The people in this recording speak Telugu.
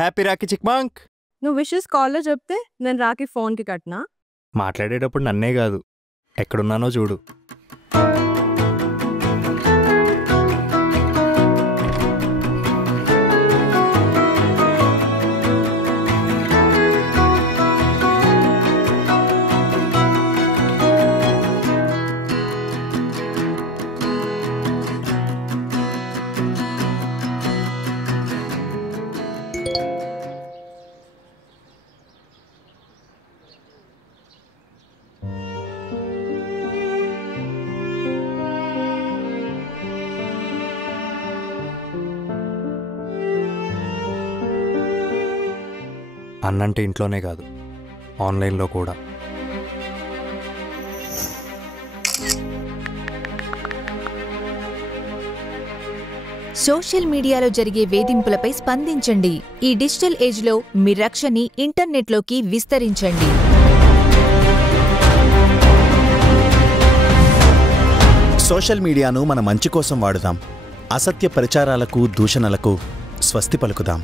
హ్యాపీ రాఖీ చిక్మాంక్. నువ్వు విషెస్ కాల్లో చెప్తే నేను రాఖీ ఫోన్కి కట్టినా. మాట్లాడేటప్పుడు నన్నే కాదు, ఎక్కడున్నానో చూడు. అన్నంటే ఇంట్లోనే కాదు, ఆన్లైన్లో కూడా. సోషల్ మీడియాలో జరిగే వేధింపులపై స్పందించండి. ఈ డిజిటల్ ఏజ్లో మీ రక్షణని ఇంటర్నెట్లోకి విస్తరించండి. సోషల్ మీడియాను మన మంచి కోసం వాడుదాం. అసత్య ప్రచారాలకు, దూషణలకు స్వస్తి పలుకుదాం.